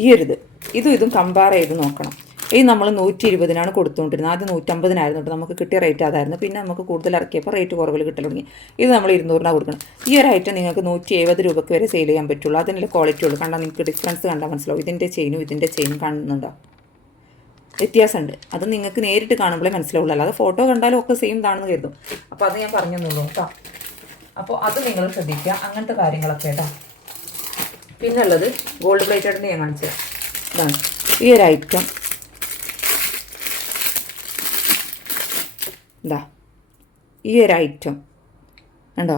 ഈ ഒരു ഇത് ഇതും ഇതും കമ്പയർ ചെയ്ത് നോക്കണം. ഈ നമ്മൾ നൂറ്റി ഇരുപതിനാണ് കൊടുത്തുകൊണ്ടിരുന്നത്. ആദ്യം നൂറ്റമ്പതിനായിരുന്നു കേട്ടോ. നമുക്ക് കിട്ടിയ റേറ്റ് അതായിരുന്നു. പിന്നെ നമുക്ക് കൂടുതൽ ഇറക്കിയപ്പോൾ റേറ്റ് കുറവിൽ കിട്ടൽ തുടങ്ങി. ഇത് നമ്മൾ ഇരുന്നൂറിനാണ് കൊടുക്കണം. ഈ ഒരു ഐറ്റം നിങ്ങൾക്ക് നൂറ്റി എഴുപത് രൂപയ്ക്ക് വരെ സെയിൽ ചെയ്യാൻ പറ്റുള്ളൂ. അതിനുള്ള ക്വാളിറ്റി ഉള്ളൂ. കണ്ടാൽ നിങ്ങൾക്ക് ഡിഫറൻസ് കണ്ടാൽ മനസ്സിലാവും. ഇതിന്റെ ചെയിനും ഇതിന്റെ ചെയിനും കാണുന്നുണ്ടോ? വ്യത്യാസമുണ്ട്. അത് നിങ്ങൾക്ക് നേരിട്ട് കാണുമ്പോഴേ മനസ്സിലാവുള്ളൂ. അല്ലാതെ ഫോട്ടോ കണ്ടാലും ഒക്കെ സെയിം ഇതാണെന്ന് കരുതും. അപ്പോൾ അത് ഞാൻ പറഞ്ഞു പറഞ്ഞെന്നുള്ളൂ കേട്ടോ. അപ്പോൾ അത് നിങ്ങൾ ശ്രദ്ധിക്കുക. അങ്ങനത്തെ കാര്യങ്ങളൊക്കെ കേട്ടോ. പിന്നെ ഉള്ളത് ഗോൾഡ് പ്ലേറ്റഡിന്റെ ഞാൻ കാണിച്ചത്. ഈ ഒരു ഐറ്റം ഇതാ ഈ ഒരു ഐറ്റം ഉണ്ടോ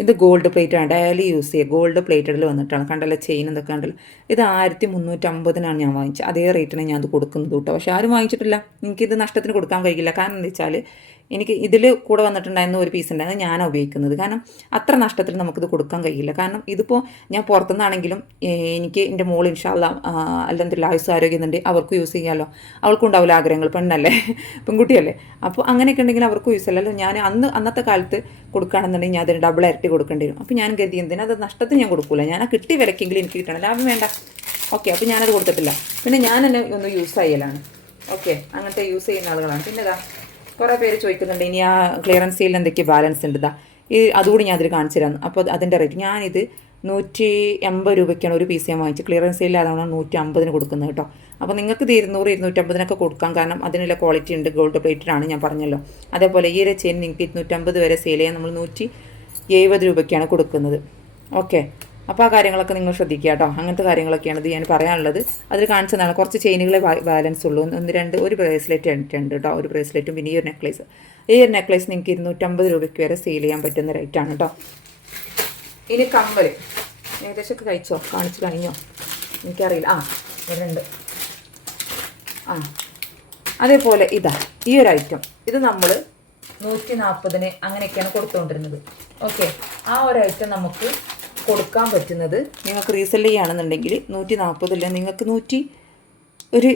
ഇത് ഗോൾഡ് പ്ലേറ്റ് ആണ്. ഡയലി യൂസ് ചെയ്യുക ഗോൾഡ് പ്ലേറ്റഡിൽ വന്നിട്ടാണ്. കണ്ടല്ലോ? ചെയിൻ എന്തൊക്കെ കണ്ടല്ലോ? ഇത് ആയിരത്തി മുന്നൂറ്റമ്പതിനാണ് ഞാൻ വാങ്ങിച്ചത്. അതേ റേറ്റിന് ഞാൻ അത് കൊടുക്കുന്നത് കേട്ടോ പക്ഷേ ആരും വാങ്ങിച്ചിട്ടില്ല. എനിക്കിത് നഷ്ടത്തിന് കൊടുക്കാൻ കഴിയില്ല. കാരണം എന്താ വെച്ചാൽ എനിക്ക് ഇതിൽ കൂടെ വന്നിട്ടുണ്ടായിരുന്ന ഒരു പീസ് ഉണ്ടായിരുന്നു ഞാനാണ് ഉപയോഗിക്കുന്നത്. കാരണം അത്ര നഷ്ടത്തിൽ നമുക്കിത് കൊടുക്കാൻ കഴിയില്ല. കാരണം ഇതിപ്പോൾ ഞാൻ പുറത്തുനിന്നാണെങ്കിലും എനിക്ക് എന്റെ മോൾ ഇൻഷാല്ല അല്ലെങ്കിൽ ആയുസ് ആരോഗ്യമുണ്ട് അവർക്ക് യൂസ് ചെയ്യാമല്ലോ അവൾക്കും ഉണ്ടാവില്ല ആഗ്രഹങ്ങൾ. പെണ്ണല്ലേ? പെൺകുട്ടിയല്ലേ? അപ്പോൾ അങ്ങനെയൊക്കെ ഉണ്ടെങ്കിൽ അവർക്ക് യൂസ് അല്ലല്ലോ. ഞാൻ അന്ന് അന്നത്തെ കാലത്ത് കൊടുക്കുകയാണെന്നുണ്ടെങ്കിൽ ഞാൻ അതിന് ഡബിൾ ഇരട്ടി കൊടുക്കേണ്ടി വരും. അപ്പോൾ ഞാൻ കരുതി എന്തിനാ അത് നഷ്ടത്തിന് ഞാൻ കൊടുക്കില്ല ഞാൻ ആ കിട്ടിയ വിലക്കെങ്കിലും എനിക്ക് കിട്ടണം. ലാഭം വേണ്ട. ഓക്കെ അപ്പോൾ ഞാനത് കൊടുത്തിട്ടില്ല. പിന്നെ ഞാൻ തന്നെ ഒന്ന് യൂസ് ചെയ്യലാണ്. ഓക്കെ അങ്ങനത്തെ യൂസ് ചെയ്യുന്ന ആളുകളാണ്. പിന്നെ ഇതാ കുറേ പേര് ചോദിക്കുന്നുണ്ട് ഇനി ആ ക്ലിയറൻസ് സെയിലിൽ എന്തൊക്കെ ബാലൻസ് ഉണ്ട്. ഈ അതുകൂടി ഞാൻ അതിൽ കാണിച്ചു തരാം. അപ്പോൾ അതിന്റെ റേറ്റ് ഞാനിത് നൂറ്റി എൺപത് രൂപയ്ക്കാണ് ഒരു പീസ് ഞാൻ വാങ്ങിച്ചത്. ക്ലിയറൻസ് സെയിൽ അതാണ് നൂറ്റി അമ്പതിന് കൊടുക്കുന്നത് കേട്ടോ. അപ്പോൾ നിങ്ങൾക്ക് ഇത് ഇരുന്നൂറ് ഇരുന്നൂറ്റമ്പതിനൊക്കെ കൊടുക്കാം. കാരണം അതിനുള്ള ക്വാളിറ്റി ഉണ്ട് ഗോൾഡ് പ്ലേറ്റഡ് ആണ് ഞാൻ പറഞ്ഞല്ലോ. അതേപോലെ ഈ ഒരു ചെയിൻ നിങ്ങൾക്ക് ഇരുന്നൂറ്റമ്പത് വരെ സെയിൽ ചെയ്യാൻ നമ്മൾ നൂറ്റി എഴുപത് രൂപയ്ക്കാണ് കൊടുക്കുന്നത്. ഓക്കെ അപ്പോൾ ആ കാര്യങ്ങളൊക്കെ നിങ്ങൾ ശ്രദ്ധിക്കുക കേട്ടോ. അങ്ങനത്തെ കാര്യങ്ങളൊക്കെയാണ് ഇത് ഞാൻ പറയാനുള്ളത്. അതിൽ കാണിച്ചതാണ് കുറച്ച് ചെയിനുകളെ ബാലൻസ് ഉള്ളൂ. ഒന്ന് രണ്ട് ഒരു ബ്രേസ്ലെറ്റ് ഉണ്ട് കേട്ടോ ഒരു ബ്രേസ്ലെറ്റും പിന്നെ ഈ ഒരു നെക്ലേസ് ഈ ഒരു നെക്ലേസ് നിങ്ങൾക്ക് ഇരുന്നൂറ്റമ്പത് രൂപയ്ക്ക് വരെ സെയിൽ ചെയ്യാൻ പറ്റുന്ന റേറ്റാണ് കേട്ടോ ഇനി കമ്മൽ ഏകദേശമൊക്കെ കഴിച്ചോ? കാണിച്ചു കഴിഞ്ഞോ? എനിക്കറിയില്ല. ആ ഇവിടെയുണ്ട് ആ അതേപോലെ ഇതാ. ഈ ഒരു ഐറ്റം ഇത് നമ്മൾ നൂറ്റി നാൽപ്പതിന് അങ്ങനെയൊക്കെയാണ് കൊടുത്തുകൊണ്ടിരുന്നത് ഓക്കെ ആ ഒരു ഐറ്റം നമുക്ക് കൊടുക്കാൻ പറ്റുന്നത് നിങ്ങൾക്ക് റീസെൽ ചെയ്യുകയാണെന്നുണ്ടെങ്കിൽ നൂറ്റി നാൽപ്പതില്ല നിങ്ങൾക്ക് നൂറ്റി ഒരു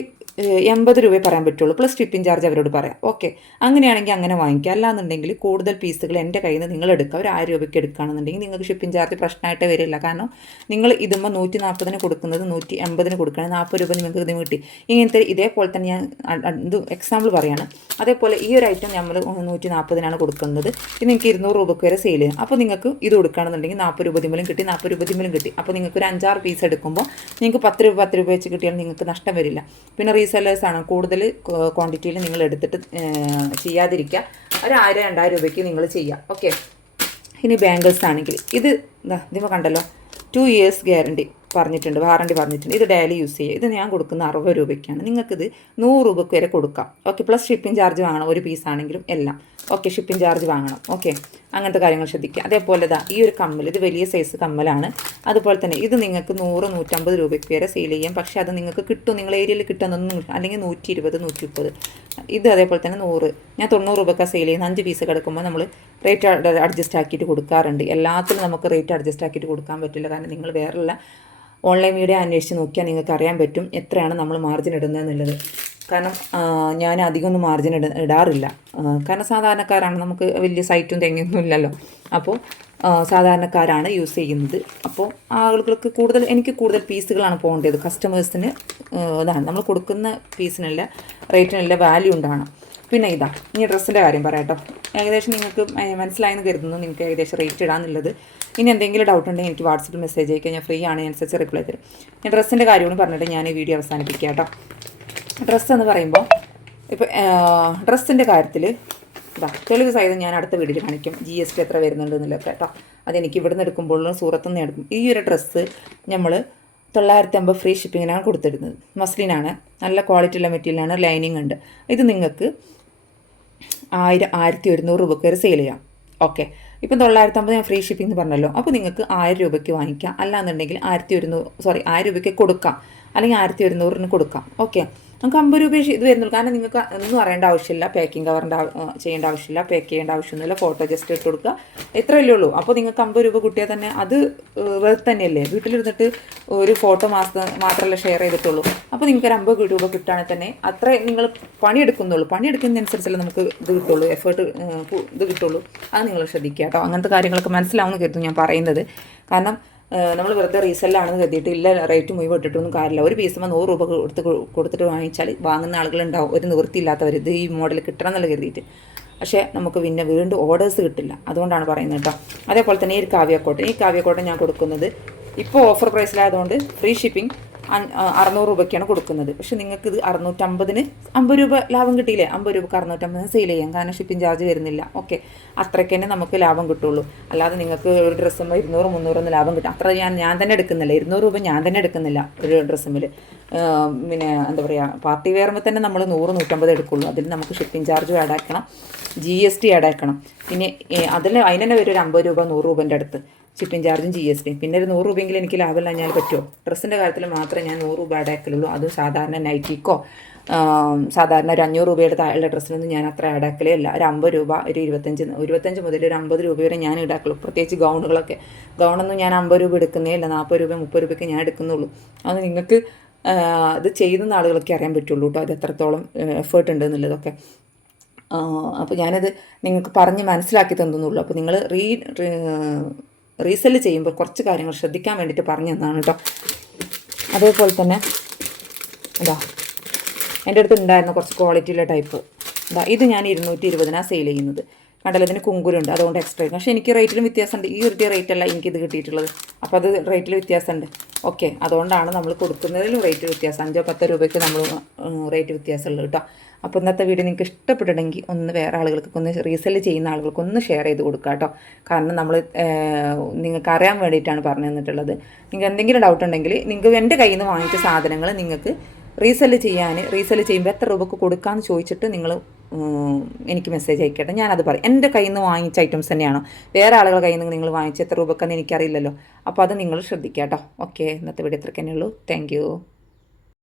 എൺപത് രൂപയെ പറയാൻ പറ്റുള്ളൂ. പ്ലസ് ഷിപ്പിംഗ് ചാർജ് അവരോട് പറയാം. ഓക്കെ അങ്ങനെയാണെങ്കിൽ അങ്ങനെ വാങ്ങിക്കുക. അല്ലാന്നുണ്ടെങ്കിൽ കൂടുതൽ പീസുകൾ എന്റെ കയ്യിൽ നിന്ന് നിങ്ങൾ എടുക്കുക. ഒരു ആയിരം രൂപയ്ക്ക് എടുക്കുകയാണെന്നുണ്ടെങ്കിൽ നിങ്ങൾക്ക് ഷിപ്പിംഗ് ചാർജ് പ്രശ്നമായിട്ട് വരില്ല. കാരണം നിങ്ങൾ ഇതുമ്പോൾ നൂറ്റി നാൽപ്പതിന് കൊടുക്കുന്നത് നൂറ്റി എൺപതിന് കൊടുക്കുകയാണ് നാൽപ്പത് രൂപ നിങ്ങൾക്ക് ഇതിന് കിട്ടി. ഇങ്ങനത്തെ ഇതേപോലെ തന്നെ ഞാൻ ഇത് എക്സാമ്പിൾ പറയാണ്. അതേപോലെ ഈ ഒരു ഐറ്റം നമ്മൾ നൂറ്റി നാൽപ്പതിനാണ് കൊടുക്കുന്നത്. ഇത് നിങ്ങൾക്ക് ഇരുന്നൂറ് രൂപയ്ക്ക് വരെ സെയിൽ ചെയ്യാം. അപ്പോൾ നിങ്ങൾക്ക് ഇത് കൊടുക്കുകയാണെന്നുണ്ടെങ്കിൽ നാൽപ്പത് രൂപ ദിമ്മലും കിട്ടി നാൽപ്പത് രൂപ ദിമ്മലും കിട്ടി. അപ്പോൾ നിങ്ങൾക്ക് ഒരു അഞ്ചാറ് പീസ് എടുക്കുമ്പോൾ നിങ്ങൾക്ക് പത്ത് രൂപ പത്ത് രൂപ വെച്ച് കിട്ടിയാൽ നിങ്ങൾക്ക് നഷ്ടം വരില്ല. പിന്നെ റീസെല്ലേഴ്സ് ആണ് കൂടുതൽ ക്വാണ്ടിറ്റിയിൽ നിങ്ങൾ എടുത്തിട്ട് ചെയ്യാതിരിക്കുക. ഒരു ആയിരം രണ്ടായിരം രൂപയ്ക്ക് നിങ്ങൾ ചെയ്യുക ഓക്കെ ഇനി ബാങ്കിൾസ് ആണെങ്കിൽ ഇത് ഇതിമ കണ്ടല്ലോ. ടു ഇയേഴ്സ് ഗ്യാരണ്ടി പറഞ്ഞിട്ടുണ്ട് വാറണ്ടി പറഞ്ഞിട്ടുണ്ട്. ഇത് ഡെയിലി യൂസ് ചെയ്യുക. ഇത് ഞാൻ കൊടുക്കുന്ന അറുപത് രൂപയ്ക്കാണ്. നിങ്ങൾക്കിത് നൂറ് രൂപയ്ക്ക് വരെ കൊടുക്കാം. ഓക്കെ പ്ലസ് ഷിപ്പിംഗ് ചാർജ് വാങ്ങണം ഒരു പീസാണെങ്കിലും എല്ലാം. ഓക്കെ ഷിപ്പിംഗ് ചാർജ് വാങ്ങണം. ഓക്കെ അങ്ങനത്തെ കാര്യങ്ങൾ ശ്രദ്ധിക്കുക. അതേപോലെ ഇതാ ഈ ഒരു കമ്മൽ ഇത് വലിയ സൈസ് കമ്മലാണ്. അതുപോലെ തന്നെ ഇത് നിങ്ങൾക്ക് നൂറ് നൂറ്റമ്പത് രൂപയ്ക്ക് വരെ സെയിൽ ചെയ്യാം. പക്ഷേ അത് നിങ്ങൾക്ക് കിട്ടും. നിങ്ങൾ ഏരിയയിൽ കിട്ടുന്നൊന്നും അല്ലെങ്കിൽ നൂറ്റി ഇരുപത് നൂറ്റി മുപ്പത് ഇത് അതേപോലെ തന്നെ നൂറ്. ഞാൻ തൊണ്ണൂറ് രൂപയ്ക്ക് സെയിൽ ചെയ്യുന്ന അഞ്ച് പീസ് കിടക്കുമ്പോൾ നമ്മൾ റേറ്റ് അഡ്ജസ്റ്റ് ആക്കിയിട്ട് കൊടുക്കാറുണ്ട്. എല്ലാത്തിനും നമുക്ക് റേറ്റ് അഡ്ജസ്റ്റ് ആക്കിയിട്ട് കൊടുക്കാൻ പറ്റില്ല. കാരണം നിങ്ങൾ വേറെയുള്ള ഓൺലൈൻ വീഡിയോ അന്വേഷിച്ച് നോക്കിയാൽ നിങ്ങൾക്ക് അറിയാൻ പറ്റും എത്രയാണ് നമ്മൾ മാർജിൻ ഇടുന്നതെന്നുള്ളത് കാരണം ഞാൻ അധികമൊന്നും മാർജിൻ ഇട ഇടാറില്ല. കാരണം സാധാരണക്കാരാണ് നമുക്ക് വലിയ സൈറ്റും തെങ്ങൊന്നും ഇല്ലല്ലോ. അപ്പോൾ സാധാരണക്കാരാണ് യൂസ് ചെയ്യുന്നത്. അപ്പോൾ ആളുകൾക്ക് കൂടുതൽ എനിക്ക് കൂടുതൽ പീസുകളാണ് പോകേണ്ടത്. കസ്റ്റമേഴ്സിന് ഇതാണ്. നമ്മൾ കൊടുക്കുന്ന പീസിനുള്ള റേറ്റിനുള്ള വാല്യൂ ഉണ്ടാകണം പിന്നെ ഇതാ ഇനി ഡ്രസ്സിന്റെ കാര്യം പറയാട്ടോ. ഏകദേശം നിങ്ങൾക്ക് മനസ്സിലായെന്ന് കരുതുന്നു. നിങ്ങൾക്ക് ഏകദേശം റേറ്റ് ഇടാന്നുള്ളത്. ഇനി എന്തെങ്കിലും ഡൗട്ട് ഉണ്ടെങ്കിൽ എനിക്ക് വാട്സപ്പിൽ മെസ്സേജ് അയക്കുക ഞാൻ ഫ്രീ ആണ് അനുസരിച്ച് റിപ്ലൈ തരും. ഞാൻ ഡ്രസ്സിന്റെ കാര്യമൊന്നും പറഞ്ഞിട്ട് ഞാൻ ഈ വീഡിയോ അവസാനിപ്പിക്കാം കേട്ടോ. ഡ്രസ്സ് എന്ന് പറയുമ്പോൾ ഇപ്പോൾ ഡ്രസ്സിന്റെ കാര്യത്തിൽ ഇതാ തെളിവ് സഹിതം ഞാൻ അടുത്ത വീഡിയോയിൽ കാണിക്കും. ജി എസ് ടി എത്ര വരുന്നുണ്ട് എന്നുള്ളതൊക്കെ കേട്ടോ. അതെനിക്ക് ഇവിടുന്ന് എടുക്കുമ്പോഴും സൂറത്ത് നിന്ന് എടുക്കും. ഈ ഒരു ഡ്രസ്സ് നമ്മൾ തൊള്ളായിരത്തി അമ്പത് ഫ്രീ ഷിപ്പിങ്ങിനാണ് കൊടുത്തിരുന്നത് മസ്ലിനാണ് നല്ല ക്വാളിറ്റിയുള്ള മെറ്റീരിയലാണ് ലൈനിങ് ഉണ്ട്. ഇത് നിങ്ങൾക്ക് ആയിരം ആയിരത്തി ഒരുന്നൂറ് രൂപയ്ക്ക് വരെ സെയിൽ ചെയ്യാം. ഓക്കെ ഇപ്പം തൊള്ളായിരത്തി അമ്പത് ഞാൻ ഫ്രീ ഷിപ്പിംഗ് എന്ന് പറഞ്ഞല്ലോ. അപ്പോൾ നിങ്ങൾക്ക് ആയിരം രൂപയ്ക്ക് വാങ്ങിക്കാം. അല്ലാന്നുണ്ടെങ്കിൽ ആയിരത്തി ഒരുന്നൂറ് സോറി ആയിരം രൂപയ്ക്ക് കൊടുക്കാം. അല്ലെങ്കിൽ ആയിരത്തി ഒരുന്നൂറിന് കൊടുക്കാം. ഓക്കെ നമുക്ക് അമ്പത് രൂപ ഇത് വരുന്നുള്ളൂ. കാരണം നിങ്ങൾക്ക് ഒന്നും അറിയേണ്ട ആവശ്യമില്ല. പാക്കിംഗ് കവറിന്റെ ചെയ്യേണ്ട ആവശ്യമില്ല. പാക്ക് ചെയ്യേണ്ട ആവശ്യമൊന്നുമില്ല. ഫോട്ടോ ജസ്റ്റ് ഇട്ട് കൊടുക്കുക. ഇത്രയല്ലേ ഉള്ളൂ. അപ്പോൾ നിങ്ങൾക്ക് അമ്പത് രൂപ കിട്ടിയാൽ തന്നെ അത് വെറുതെ തന്നെയല്ലേ? വീട്ടിലിരുന്നിട്ട് ഒരു ഫോട്ടോ മാസം മാത്രമല്ല ഷെയർ ചെയ്തിട്ടുള്ളൂ. അപ്പോൾ നിങ്ങൾക്ക് ഒരു അമ്പത് രൂപ കിട്ടുകയാണെങ്കിൽ തന്നെ അത്ര നിങ്ങൾ പണിയെടുക്കുന്നുള്ളൂ. പണിയെടുക്കുന്നതനുസരിച്ചല്ലേ നമുക്ക് ഇത് കിട്ടുള്ളൂ. എഫേർട്ട് ഇത് കിട്ടുള്ളൂ. അത് നിങ്ങൾ ശ്രദ്ധിക്കുക കേട്ടോ. അങ്ങനത്തെ കാര്യങ്ങളൊക്കെ മനസ്സിലാവുമെന്ന് കരുതും ഞാൻ പറയുന്നത്. കാരണം നമ്മൾ വെറുതെ റീസെല്ലാണെന്ന് കരുതിയിട്ട് ഇല്ല റേറ്റ് മുഴുവൻ ഇട്ടിട്ടൊന്നും കാര്യമില്ല. ഒരു പീസുമ്പോൾ നൂറ് രൂപ കൊടുത്ത് കൊടുത്തിട്ട് വാങ്ങിച്ചാൽ വാങ്ങുന്ന ആളുകളുണ്ടാവും. ഒരു നിവൃത്തിയില്ലാത്തവർ ഇത് ഈ മോഡൽ കിട്ടണം എന്നുള്ള കരുതിയിട്ട്. പക്ഷേ നമുക്ക് പിന്നെ വീണ്ടും ഓർഡേഴ്സ് കിട്ടില്ല. അതുകൊണ്ടാണ് പറയുന്നത് കേട്ടോ. അതേപോലെ തന്നെ ഈ ഒരു കാവ്യക്കോട്ടൻ ഈ കാവ്യക്കോട്ടൻ ഞാൻ കൊടുക്കുന്നത് ഇപ്പോൾ ഓഫർ പ്രൈസിലായതുകൊണ്ട് ഫ്രീ ഷിപ്പിംഗ് അറുന്നൂറ് രൂപയ്ക്കാണ് കൊടുക്കുന്നത്. പക്ഷെ നിങ്ങൾക്ക് ഇത് അറുന്നൂറ്റമ്പതിന് അമ്പത് രൂപ ലാഭം കിട്ടിയില്ലേ? അമ്പത് രൂപക്ക് അറുന്നൂറ്റമ്പതിന് സെയിൽ ചെയ്യാം. കാരണം ഷിപ്പിംഗ് ചാർജ് വരുന്നില്ല. ഓക്കെ അത്രയ്ക്ക് തന്നെ നമുക്ക് ലാഭം കിട്ടുള്ളൂ. അല്ലാതെ നിങ്ങൾക്ക് ഒരു ഡ്രസ്സുമ്പോൾ ഇരുന്നൂറ് മുന്നൂറൊന്നും ലാഭം കിട്ടും. അത്ര ഞാൻ ഞാൻ തന്നെ എടുക്കുന്നില്ല. ഇരുന്നൂറ് രൂപ ഞാൻ തന്നെ എടുക്കുന്നില്ല ഒരു ഡ്രസ്സിൽ പിന്നെ എന്താ പറയുക പാർട്ടി വെയറുമ്പോൾ തന്നെ നമ്മൾ നൂറ് നൂറ്റമ്പത് എടുക്കുള്ളൂ. അതിൽ നമുക്ക് ഷിപ്പിംഗ് ചാർജ് ആഡ് ആക്കണം. ജി എസ് ടി ആഡ് ആക്കണം. പിന്നെ അതിൽ അതിന് വരും ഒരു അമ്പത് രൂപ നൂറ് രൂപേന്റെ അടുത്ത്. ഷിപ്പിംഗ് ചാർജും ജി എസ് ടിയും പിന്നെ ഒരു നൂറ് രൂപയെങ്കിലും എനിക്ക് ഞാൻ പറ്റുമോ? ഡ്രസ്സിന്റെ കാര്യത്തിൽ മാത്രമേ ഞാൻ നൂറ് രൂപ ആഡ് ആക്കലുള്ളൂ. അതും സാധാരണ നൈറ്റിക്കോ സാധാരണ ഒരു അഞ്ഞൂറ് രൂപയുടെ താഴെയുള്ള ഡ്രസ്സിനൊന്നും ഞാൻ അത്ര ആഡ് അല്ല ഒരു അമ്പത് രൂപ ഒരു ഇരുപത്തഞ്ച് ഇരുപത്തഞ്ച് മുതൽ ഒരു അമ്പത് രൂപ വരെ ഞാൻ ഈടാക്കുള്ളൂ പ്രത്യേകിച്ച് ഗൗണുകളൊക്കെ. ഗൗണൊന്നും ഞാൻ അമ്പത് രൂപ എടുക്കുന്നേ ഇല്ല. നാൽപ്പത് രൂപ മുപ്പത് രൂപയ്ക്ക് ഞാൻ എടുക്കുന്നുള്ളൂ. അത് നിങ്ങൾക്ക് ഇത് ചെയ്യുന്ന ആളുകളൊക്കെ അറിയാൻ പറ്റുള്ളൂ കേട്ടോ അത് എത്രത്തോളം എഫേർട്ട് ഉണ്ട് എന്നുള്ളതൊക്കെ. അപ്പോൾ ഞാനത് നിങ്ങൾക്ക് പറഞ്ഞ് മനസ്സിലാക്കി തന്നുള്ളൂ അപ്പോൾ നിങ്ങൾ റീ റീസെൽ ചെയ്യുമ്പോൾ കുറച്ച് കാര്യങ്ങൾ ശ്രദ്ധിക്കാൻ വേണ്ടിയിട്ട് പറഞ്ഞു തന്നതാണ് കേട്ടോ. അതേപോലെ തന്നെ ഇതാ എന്റെ അടുത്ത് ഉണ്ടായിരുന്ന കുറച്ച് ക്വാളിറ്റിയുള്ള ടൈപ്പ് ഇതാ ഇത് ഞാൻ ഇരുന്നൂറ്റി ഇരുപതിനാണ് സെയിൽ ചെയ്യുന്നത്. കണ്ടല്ലോ ഇതിന് കുങ്കുരുണ്ട്. അതുകൊണ്ട് എക്സ്ട്രാ പക്ഷേ എനിക്ക് റേറ്റിലും വ്യത്യാസമുണ്ട്. ഈ ഒരു റേറ്റ് അല്ല എനിക്കിത് കിട്ടിയിട്ടുള്ളത്. അപ്പോൾ അത് റേറ്റിൽ വ്യത്യാസമുണ്ട്. ഓക്കെ അതുകൊണ്ടാണ് നമ്മൾ കൊടുക്കുന്നതിലും റേറ്റ് വ്യത്യാസം. അഞ്ചോ പത്തോ രൂപയ്ക്ക് നമ്മൾ റേറ്റ് വ്യത്യാസമുള്ളൂ കേട്ടോ. അപ്പോൾ ഇന്നത്തെ വീഡിയോ നിങ്ങൾക്ക് ഇഷ്ടപ്പെട്ടിട്ടുണ്ടെങ്കിൽ ഒന്ന് വേറെ ആളുകൾക്ക് ഒന്ന് റീസെൽ ചെയ്യുന്ന ആളുകൾക്ക് ഒന്ന് ഷെയർ ചെയ്ത് കൊടുക്കുക കേട്ടോ. കാരണം നമ്മൾ നിങ്ങൾക്ക് അറിയാൻ വേണ്ടിയിട്ടാണ് പറഞ്ഞു തന്നിട്ടുള്ളത് നിങ്ങൾക്ക് എന്തെങ്കിലും ഡൗട്ട് ഉണ്ടെങ്കിൽ നിങ്ങൾക്ക് എന്റെ കയ്യിൽ നിന്ന് വാങ്ങിച്ച സാധനങ്ങൾ നിങ്ങൾക്ക് റീസെൽ ചെയ്യാൻ റീസെൽ ചെയ്യുമ്പോൾ എത്ര രൂപക്ക് കൊടുക്കാമെന്ന് ചോദിച്ചിട്ട് നിങ്ങൾ എനിക്ക് മെസ്സേജ് അയക്കട്ടെ. ഞാനത് പറയും. എന്റെ കയ്യിൽ നിന്ന് വാങ്ങിച്ച ഐറ്റംസ് തന്നെയാണോ? വേറെ ആളുകളുടെ കയ്യിൽ നിന്ന് നിങ്ങൾ വാങ്ങിച്ച എത്ര രൂപക്കെന്ന് എനിക്കറിയില്ലല്ലോ. അപ്പോൾ അത് നിങ്ങൾ ശ്രദ്ധിക്കുക കേട്ടോ ഓക്കെ ഇന്നത്തെ വീഡിയോ ഇത്രയ്ക്ക് തന്നെയുള്ളൂ താങ്ക്